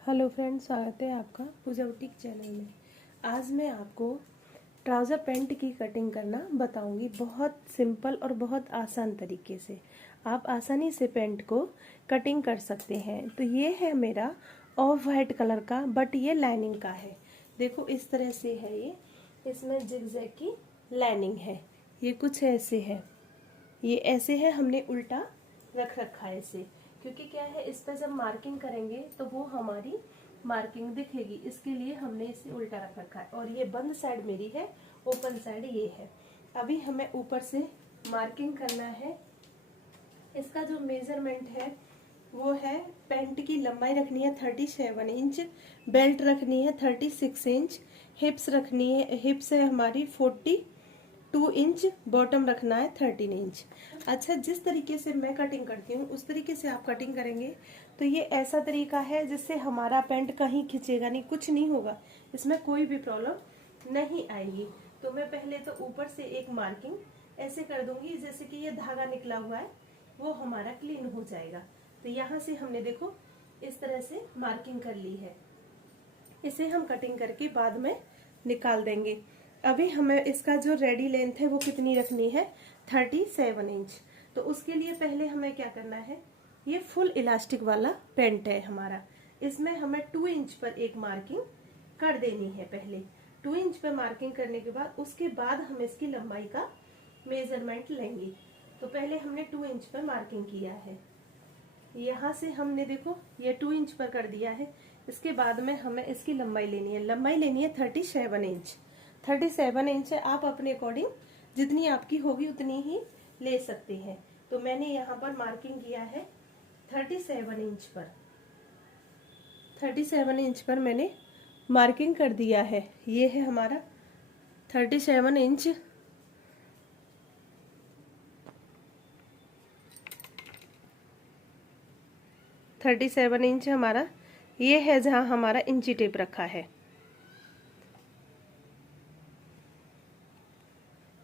Hello friends, स्वागत है आपका पूजा बुटीक चैनल में। आज मैं आपको ट्राउज़र पैंट की कटिंग करना बताऊंगी। बहुत सिंपल और बहुत आसान तरीके से आप आसानी से पैंट को कटिंग कर सकते हैं। तो ये है मेरा ऑफ वाइट कलर का, बट ये लाइनिंग का है। देखो इस तरह से है ये, इसमें जिगजैग की लाइनिंग है। ये कुछ ऐसे है, ये ऐसे है, हमने उल्टा रख रखा है इसे, क्योंकि क्या है इस पर जब मार्किंग करेंगे तो वो हमारी मार्किंग दिखेगी, इसके लिए हमने इसे उल्टा रख रखा है। और ये बंद साइड मेरी है, ओपन साइड ये है। अभी हमें ऊपर से मार्किंग करना है। इसका जो मेजरमेंट है वो है, पैंट की लंबाई रखनी है 37 इंच, बेल्ट रखनी है 36 इंच, हिप्स रखनी है, हिप्स है हमारी 42 इंच, बॉटम रखना है 13 इंच। अच्छा, जिस तरीके से मैं कटिंग करती हूँ उस तरीके से आप कटिंग करेंगे तो ये ऐसा तरीका है जिससे हमारा पैंट कहीं खिंचेगा नहीं, कुछ नहीं होगा, इसमें कोई भी प्रॉब्लम नहीं आएगी। तो मैं पहले तो ऊपर से एक मार्किंग ऐसे कर दूंगी, जैसे कि ये धागा निकला हुआ है वो हमारा क्लीन हो जाएगा। तो यहाँ से हमने देखो इस तरह से मार्किंग कर ली है, इसे हम कटिंग करके बाद में निकाल देंगे। अभी हमें इसका जो रेडी लेंथ है वो कितनी रखनी है, 37 इंच। तो उसके लिए पहले हमें क्या करना है, ये फुल इलास्टिक वाला पैंट है हमारा, इसमें हमें 2 इंच पर एक मार्किंग कर देनी है। पहले 2 इंच पर मार्किंग करने के बाद उसके बाद हम इसकी लंबाई का मेजरमेंट लेंगे। तो पहले हमने 2 इंच पर मार्किंग किया है, यहाँ से हमने देखो ये 2 इंच पर कर दिया है। इसके बाद में हमें इसकी लंबाई लेनी है, लंबाई लेनी है 37 इंच। 37 इंच है, आप अपने अकॉर्डिंग जितनी आपकी होगी उतनी ही ले सकते हैं। तो मैंने यहाँ पर मार्किंग किया है 37 इंच पर, 37 इंच पर मैंने मार्किंग कर दिया है। ये है हमारा 37 इंच, 37 इंच हमारा ये है जहां हमारा इंची टेप रखा है।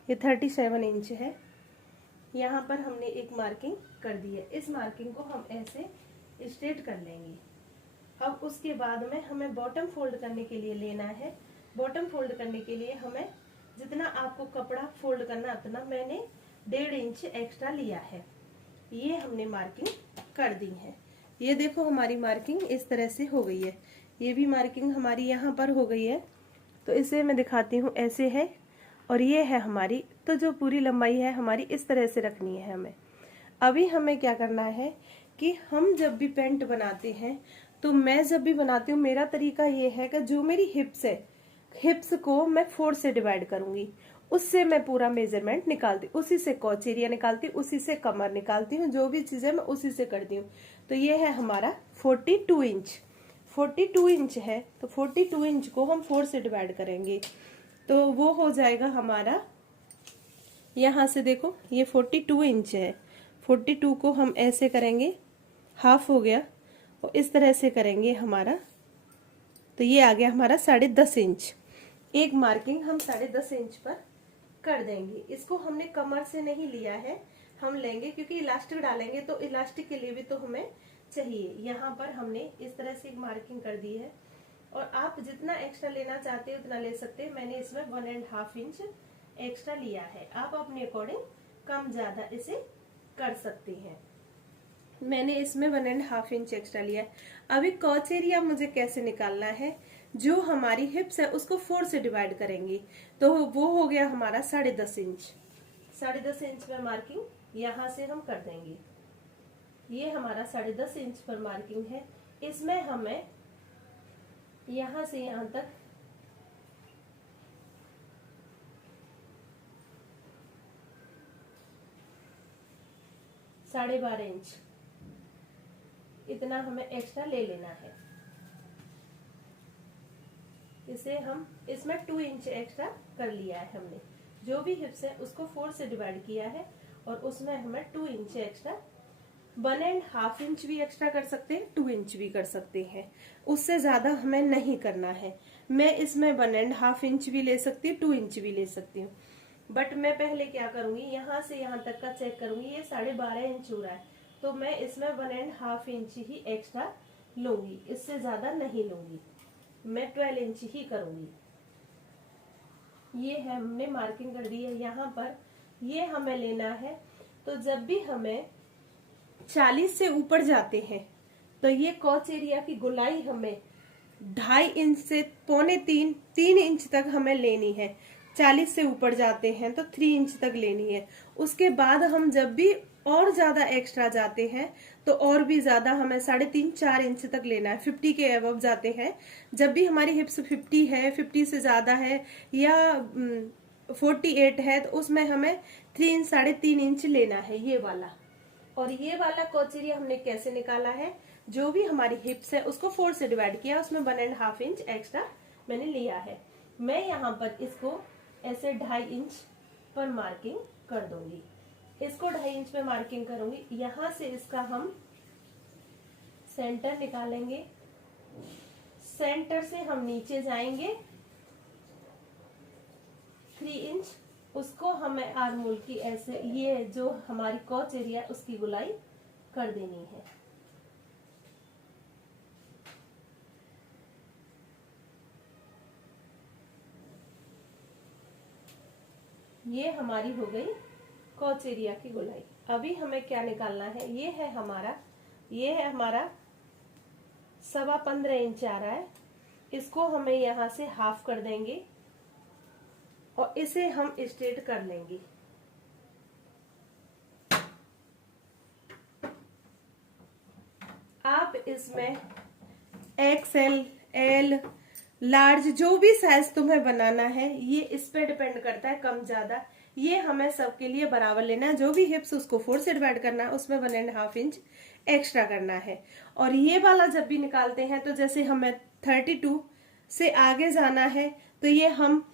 ये 37 इंच है, यहाँ पर हमने एक मार्किंग कर दी है। इस मार्किंग को हम ऐसे स्ट्रेट कर लेंगे। अब उसके बाद में हमें बॉटम फोल्ड करने के लिए लेना है। बॉटम फोल्ड करने के लिए हमें जितना आपको कपड़ा फोल्ड करना उतना मैंने 1.5 इंच एक्स्ट्रा लिया है। ये हमने मार्किंग कर दी है। ये देखो हमारी मार्किंग इस तरह से हो गई है। ये भी मार्किंग हमारी यहाँ पर हो गई है। तो इसे मैं दिखाती हूँ, ऐसे है और ये है हमारी। तो जो पूरी लंबाई है हमारी इस तरह से रखनी है हमें। अभी हमें क्या करना है कि हम जब भी पैंट बनाते हैं, तो मैं जब भी बनाती हूँ मेरा तरीका ये है कि जो मेरी हिप्स है, हिप्स को मैं 4 से डिवाइड करूंगी, उससे मैं पूरा मेजरमेंट निकालती, उसी से कॉच एरिया निकालती, उसी से कमर निकालती हूँ, जो भी चीजें मैं उसी से करती हूँ। तो ये है हमारा 42 इंच, 42 इंच है। तो 42 इंच को हम 4 से डिवाइड करेंगे तो वो हो जाएगा हमारा, यहाँ से देखो ये 42 इंच है, 42 को हम ऐसे करेंगे, हाफ हो गया, और इस तरह से करेंगे हमारा, तो ये आ गया हमारा 10.5 इंच। एक मार्किंग हम 10.5 इंच पर कर देंगे। इसको हमने कमर से नहीं लिया है, हम लेंगे क्योंकि इलास्टिक डालेंगे तो इलास्टिक के लिए भी तो हमें चाहिए। यहाँ पर हमने इस तरह से एक मार्किंग कर दी है, और आप जितना एक्स्ट्रा लेना चाहते हैं उतना ले सकते हैं। मैंने इसमें 1.5 इंच एक्स्ट्रा लिया है, आप अपने अकॉर्डिंग कम ज्यादा इसे कर सकते हैं। मैंने इसमें 1.5 इंच एक्स्ट्रा लिया है। अभी कॉच एरिया मुझे कैसे निकालना है, जो हमारी हिप्स है उसको 4 से डिवाइड करेंगे, तो वो हो गया हमारा 10.5 इंच। 10.5 इंच में मार्किंग यहाँ से हम कर देंगे। ये हमारा 10.5 इंच पर मार्किंग है। इसमें हमें यहाँ से यहाँ तक 12.5 इंच इतना हमें एक्स्ट्रा ले लेना है। इसे हम इसमें 2 इंच एक्स्ट्रा कर लिया है हमने, जो भी हिप्स है उसको 4 से डिवाइड किया है, और उसमें हमें 2 इंच एक्स्ट्रा, 1.5 इंच भी एक्स्ट्रा कर सकते हैं, 2 इंच भी कर सकते हैं, उससे ज्यादा हमें नहीं करना है। मैं इसमें 1.5 इंच भी ले सकती हूँ, 2 इंच भी ले सकती हूँ, बट मैं पहले क्या करूंगी, यहाँ से यहाँ तक का चेक करूंगी, ये 12.5 इंच हो रहा है, तो मैं इसमें 1.5 इंच ही एक्स्ट्रा लूंगी, इससे ज्यादा नहीं लूंगी, मैं 12 इंच ही करूंगी। ये है, हमने मार्किंग कर दी है यहाँ पर। ये हमें लेना है, तो जब भी हमें 40 से ऊपर जाते हैं तो ये कॉच एरिया की गोलाई हमें 2.5 इंच से 2.25-3 इंच तक हमें लेनी है। 40 से ऊपर जाते हैं तो 3 इंच तक लेनी है। उसके बाद हम जब भी और ज्यादा एक्स्ट्रा जाते हैं तो और भी ज्यादा हमें 3.5-4 इंच तक लेना है। 50 के अबव जाते हैं, जब भी हमारी हिप्स 50 है, 50 से ज्यादा है या 48 है, तो उसमें हमें 3 इंच 3.5 इंच लेना है, ये वाला। और ये वाला कॉच एरिया हमने कैसे निकाला है, जो भी हमारी हिप्स है उसको 4 से डिवाइड किया, उसमें 1.5 इंच एक्स्ट्रा मैंने लिया है। मैं यहाँ पर इसको ऐसे 2.5 इंच पर मार्किंग कर दूंगी। इसको 2.5 इंच पे मार्किंग करूंगी। यहाँ से इसका हम सेंटर निकालेंगे, सेंटर से हम नीचे जाएंगे 3 इंच, उसको हमें आर्मोल की ऐसे, ये जो हमारी कॉच एरिया है उसकी गोलाई कर देनी है। ये हमारी हो गई कॉच एरिया की गोलाई। अभी हमें क्या निकालना है, ये है हमारा 15.25 इंच आ रहा है। इसको हमें यहाँ से हाफ कर देंगे और इसे हम स्ट्रेट कर लेंगे। आप इसमें XL, L, लार्ज, जो भी साइज तुम्हें बनाना है, ये इस पे डिपेंड करता है कम ज्यादा। ये हमें सबके लिए बराबर लेना है। जो भी हिप्स उसको 4 से डिवाइड करना है, उसमें 1.5 इंच एक्स्ट्रा करना है। और ये वाला जब भी निकालते हैं तो जैसे हमें 32 से आगे जाना है, तो ये हम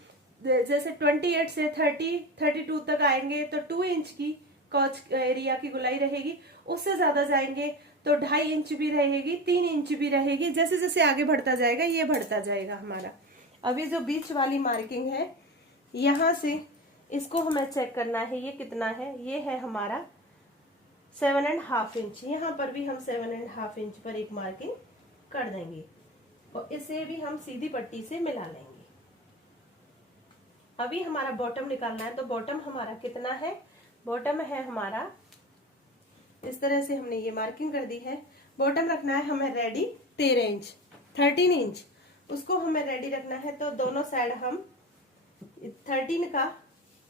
जैसे 28 से 32 तक आएंगे तो 2 इंच की कॉच एरिया की गोलाई रहेगी। उससे ज्यादा जाएंगे तो 2.5 इंच भी रहेगी, 3 इंच भी रहेगी। जैसे जैसे आगे बढ़ता जाएगा ये बढ़ता जाएगा हमारा। अभी जो बीच वाली मार्किंग है, यहाँ से इसको हमें चेक करना है ये कितना है। ये है हमारा 7.5 इंच। यहाँ पर भी हम 7.5 इंच पर एक मार्किंग कर देंगे और इसे भी हम सीधी पट्टी से मिला लेंगे। अभी हमारा बॉटम निकालना है, तो बॉटम हमारा कितना है, बॉटम है हमारा, इस तरह से हमने ये मार्किंग कर दी है। बॉटम रखना है हमें रेडी 13 इंच, उसको हमें रेडी रखना है। तो दोनों साइड हम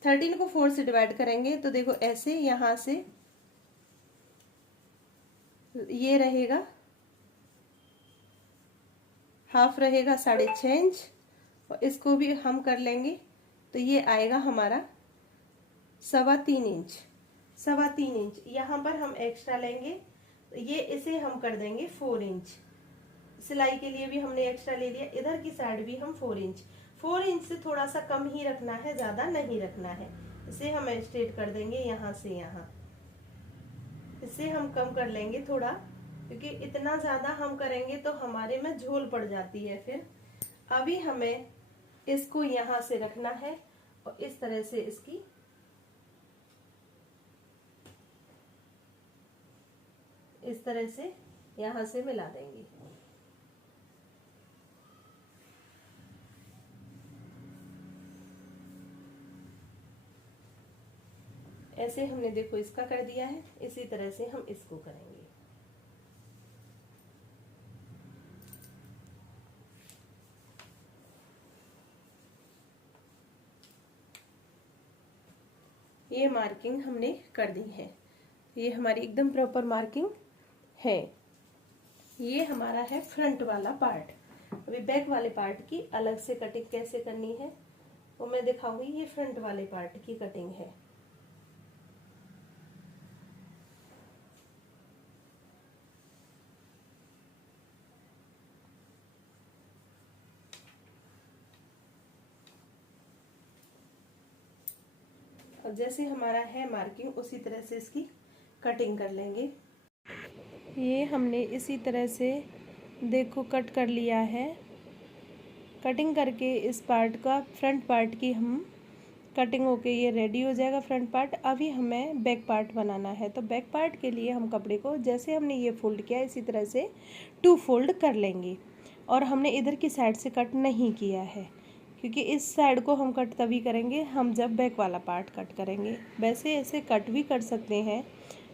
13 को 4 से डिवाइड करेंगे, तो देखो ऐसे यहां से ये रहेगा, हाफ रहेगा 6.5 इंच, और इसको भी हम कर लेंगे तो ये आएगा हमारा 3.25 इंच। 3.25 इंच यहाँ पर हम एक्स्ट्रा लेंगे, तो ये इसे हम कर देंगे 4 इंच। सिलाई के लिए भी हमने एक्स्ट्रा ले लिया, इधर की साइड भी हम 4 इंच से थोड़ा सा कम ही रखना है, ज्यादा नहीं रखना है। इसे हम स्ट्रेट कर देंगे यहाँ से यहाँ, इसे हम कम कर लेंगे थोड़ा, क्योंकि इतना ज्यादा हम करेंगे तो हमारे में झोल पड़ जाती है फिर। अभी हमें इसको यहाँ से रखना है और इस तरह से इसकी इस तरह से यहां से मिला देंगे। ऐसे हमने देखो इसका कर दिया है, इसी तरह से हम इसको करेंगे। ये मार्किंग हमने कर दी है, ये हमारी एकदम प्रॉपर मार्किंग है। ये हमारा है फ्रंट वाला पार्ट। अभी बैक वाले पार्ट की अलग से कटिंग कैसे करनी है वो मैं दिखाऊंगी। ये फ्रंट वाले पार्ट की कटिंग है। और जैसे हमारा है मार्किंग, उसी तरह से इसकी कटिंग कर लेंगे। ये हमने इसी तरह से देखो कट कर लिया है। कटिंग करके इस पार्ट का, फ्रंट पार्ट की हम कटिंग होके ये रेडी हो जाएगा फ्रंट पार्ट। अभी हमें बैक पार्ट बनाना है। तो बैक पार्ट के लिए हम कपड़े को जैसे हमने ये फोल्ड किया इसी तरह से 2 फोल्ड कर लेंगे। और हमने इधर की साइड से कट नहीं किया है, क्योंकि इस साइड को हम कट तभी करेंगे हम जब बैक वाला पार्ट कट करेंगे। वैसे ऐसे कट भी कर सकते हैं,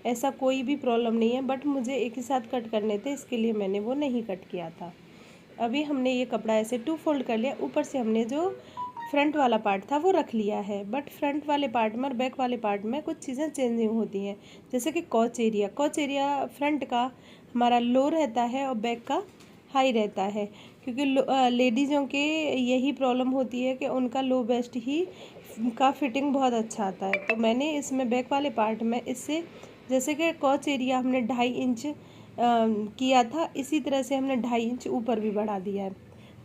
ऐसा कोई भी प्रॉब्लम नहीं है, बट मुझे एक ही साथ कट करने थे, इसके लिए मैंने वो नहीं कट किया था। अभी हमने ये कपड़ा ऐसे 2 फोल्ड कर लिया। ऊपर से हमने जो फ्रंट वाला पार्ट था वो रख लिया है, बट फ्रंट वाले पार्ट में और बैक वाले पार्ट में कुछ चीज़ें चेंजिंग होती हैं। जैसे कि कॉच एरिया फ्रंट का हमारा लो रहता है और बैक का हाई रहता है, क्योंकि लेडीज़ों के यही प्रॉब्लम होती है कि उनका लो वेस्ट ही का फिटिंग बहुत अच्छा आता है। तो मैंने इसमें बैक वाले पार्ट में इससे जैसे कि कॉच एरिया हमने 2.5 इंच किया था, इसी तरह से हमने 2.5 इंच ऊपर भी बढ़ा दिया है।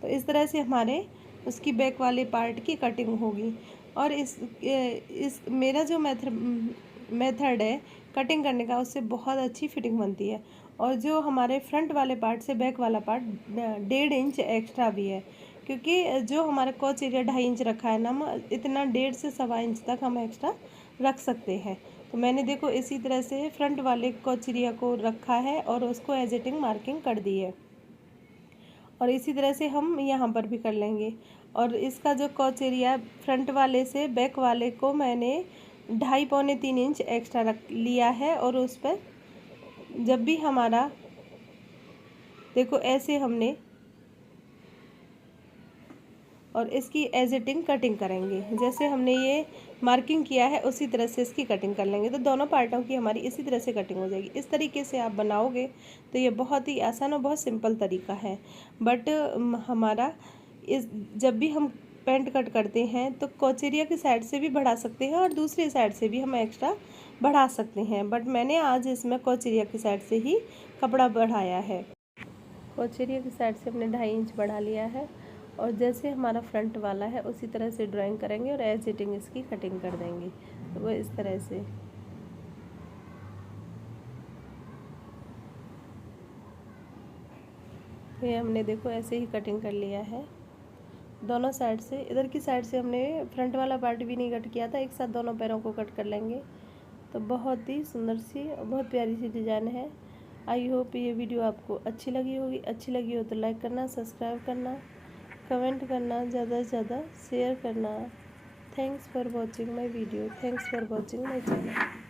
तो इस तरह से हमारे उसकी बैक वाले पार्ट की कटिंग होगी। और इस मेरा जो मेथड है कटिंग करने का, उससे बहुत अच्छी फिटिंग बनती है। और जो हमारे फ्रंट वाले पार्ट से बैक वाला पार्ट 1.5 इंच एक्स्ट्रा भी है, क्योंकि जो हमारा कॉच एरिया 2.5 इंच रखा है ना, हम इतना 1.5 से 1.25 इंच तक हम एक्स्ट्रा रख सकते हैं। तो मैंने देखो इसी तरह से फ्रंट वाले कॉच एरिया को रखा है और उसको एजिटिंग मार्किंग कर दी है। और इसी तरह से हम यहाँ पर भी कर लेंगे। और इसका जो कॉच एरिया फ्रंट वाले से बैक वाले को मैंने 2.5 पौने 3 इंच एक्स्ट्रा रख लिया है। और उस पर जब भी हमारा देखो ऐसे हमने और इसकी एजिटिंग कटिंग करेंगे, जैसे हमने ये मार्किंग किया है उसी तरह से इसकी कटिंग कर लेंगे। तो दोनों पार्टों की हमारी इसी तरह से कटिंग हो जाएगी। इस तरीके से आप बनाओगे तो ये बहुत ही आसान और बहुत सिंपल तरीका है। बट हमारा जब भी हम पैंट कट करते हैं तो कॉच एरिया की साइड से भी बढ़ा सकते हैं और दूसरी साइड से भी हम एक्स्ट्रा बढ़ा सकते हैं, बट मैंने आज इसमें कॉच एरिया की साइड से ही कपड़ा बढ़ाया है। कॉच एरिया की साइड से हमने 2.5 इंच बढ़ा लिया है। और जैसे हमारा फ्रंट वाला है उसी तरह से ड्राइंग करेंगे और एजिटिंग इसकी कटिंग कर देंगे। तो वो इस तरह से ये हमने देखो ऐसे ही कटिंग कर लिया है दोनों साइड से। इधर की साइड से हमने फ्रंट वाला पार्ट भी नहीं कट किया था, एक साथ दोनों पैरों को कट कर लेंगे। तो बहुत ही सुंदर सी और बहुत प्यारी सी डिज़ाइन है। आई होप ये वीडियो आपको अच्छी लगी होगी। अच्छी लगी हो तो लाइक करना, सब्सक्राइब करना, कमेंट करना, ज़्यादा से ज़्यादा शेयर करना। Thanks for watching my video, thanks for watching my channel.